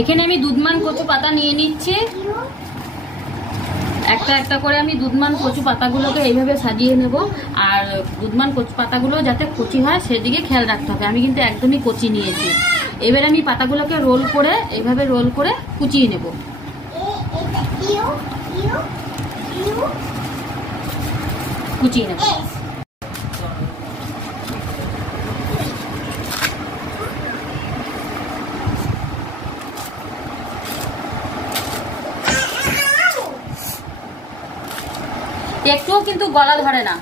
এখানে আমি দুধমান কচু পাতা নিয়ে নিচ্ছি। একটা একটা করে আমি দুধমান কচু পাতাগুলোকে এইভাবে সাজিয়ে নেব। আর দুধমান কচু পাতাগুলো যাতে কচি হয় সেদিকে খেয়াল রাখতে হবে। আমি কিন্তু একদমই কচি নিয়েছি। এবার আমি পাতাগুলোকে রোল করে এইভাবে রোল করে কুচিয়ে নেব। কুচিয়ে নেব। একটুও কিন্তু গলা ধরে না,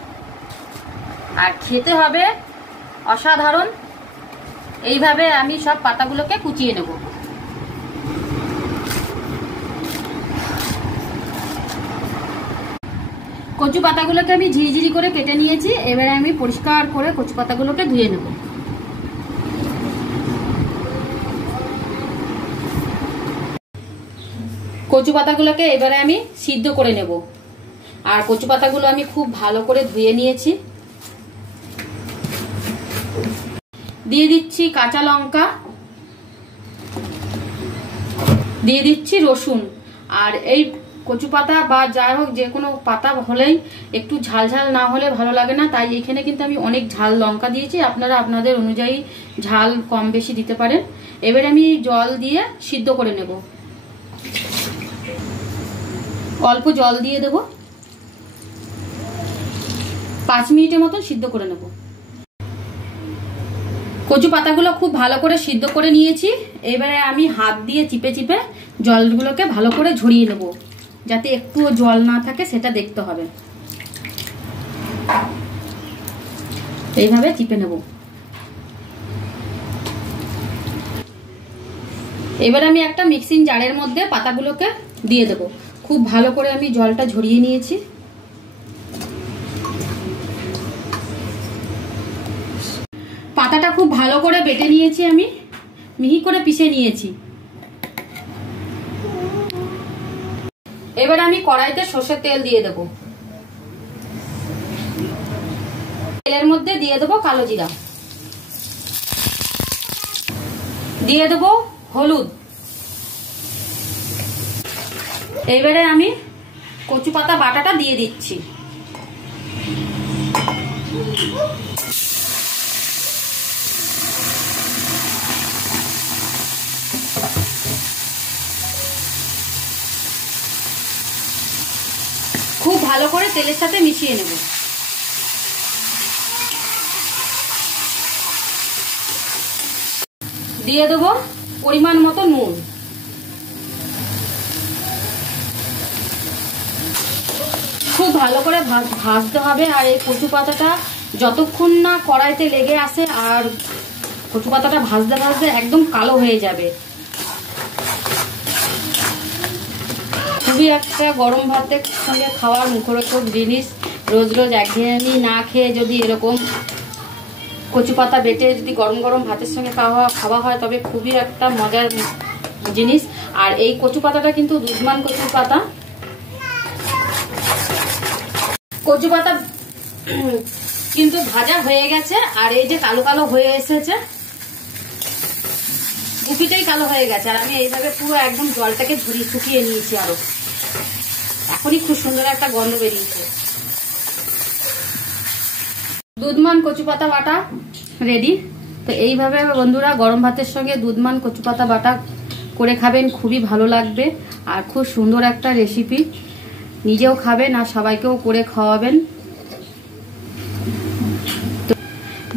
আর খেতে হবে অসাধারণ। এইভাবে আমি সব পাতাগুলোকে কুচিয়ে নেব। কচু পাতাগুলোকে আমি ঝিরিঝিরি করে কেটে নিয়েছি। এবারে আমি পরিষ্কার করে কচু পাতাগুলোকে ধুয়ে নেব। কচু পাতাগুলোকে এবারে আমি সিদ্ধ করে নেব। আর কচু পাতাগুলো আমি খুব ভালো করে ধুয়ে নিয়েছি। দিয়ে দিচ্ছি কাঁচা লঙ্কা, দিয়ে দিচ্ছি রসুন। আর এই কচু পাতা বা যাই হোক যে কোনো পাতা হলেই একটু ঝাল ঝাল না হলে ভালো লাগে না, তাই এখানে কিন্তু আমি অনেক ঝাল লঙ্কা দিয়েছি। আপনারা আপনাদের অনুযায়ী ঝাল কম বেশি দিতে পারেন। এবার আমি জল দিয়ে সিদ্ধ করে নেব। অল্প জল দিয়ে দেব। 5 মিনিটের মতন সিদ্ধ করে নেব। কচু পাতাগুলো খুব ভালো করে সিদ্ধ করে নিয়েছি। এবারে আমি হাত দিয়ে চিপে চিপে জলগুলোকে ভালো করে ঝরিয়ে নেব, যাতে একটুও জল না থাকে সেটা দেখতে হবে। এইভাবে চিপে নেব। এবার আমি একটা মিক্সিং জারের মধ্যে পাতাগুলোকে দিয়ে দেব। খুব ভালো করে আমি জলটা ঝরিয়ে নিয়েছি। পাতাটা খুব ভালো করে বেটে নিয়েছি, আমি মিহি করে পিষে নিয়েছি। এবার আমি কড়াইতে সরষের তেল দিয়ে দেব। তেলের মধ্যে দিয়ে দেব কালো জিরা, দিয়ে দেব হলুদ। এবারে আমি কচু পাতা বাটাটা দিয়ে দিচ্ছি। খুব ভালো করে তেলের সাথে মিশিয়ে নেব। দিয়ে দেব পরিমাণ মতো নুন। খুব ভালো করে ভাজতে হবে। আর এই কচু পাতাটা যতক্ষণ না কড়াইতে লেগে আসে আর কচু পাতাটা ভাজতে ভাজতে একদম কালো হয়ে যাবে। খুবই একটা গরম ভাতের সঙ্গে খাওয়ার মুখরোচক জিনিস। রোজ রোজ একঘেয়েমি না খেয়ে যদি এরকম কচু পাতা বেটে যদি গরম গরম ভাতের সঙ্গে খাওয়া হয় তবে খুবই একটা মজার জিনিস। আর এই কচু পাতাটা কিন্তু দুধমান কচু পাতা। কচু পাতা কিন্তু ভাজা হয়ে গেছে। আর এই যে কালো কালো হয়ে এসেছে, গুপিটাই কালো হয়ে গেছে। আর আমি এইভাবে পুরো একদম জলটাকে শুকিয়ে নিয়েছি। আরো এখনই খুব সুন্দর একটা গন্ধ বেরিয়েছে। দুধমান কচু পাতা বাটা রেডি। তো এইভাবে বন্ধুরা গরম ভাতের সঙ্গে দুধমান কচু পাতা বাটা করে খাবেন, খুবই ভালো লাগবে। আর খুব সুন্দর একটা রেসিপি। নিজেও খাবেন আর সবাইকেও করে খাওয়াবেন।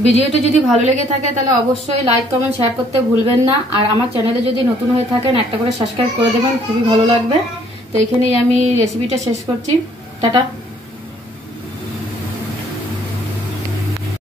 ভিডিওটি যদি ভালো লেগে থাকে তাহলে অবশ্যই লাইক কমেন্ট শেয়ার করতে ভুলবেন না। আর আমার চ্যানেলে যদি নতুন হয়ে থাকেন একটা করে সাবস্ক্রাইব করে দেবেন, খুবই ভালো লাগবে। তো এখানেই আমি রেসিপিটা শেষ করছি। টাটা।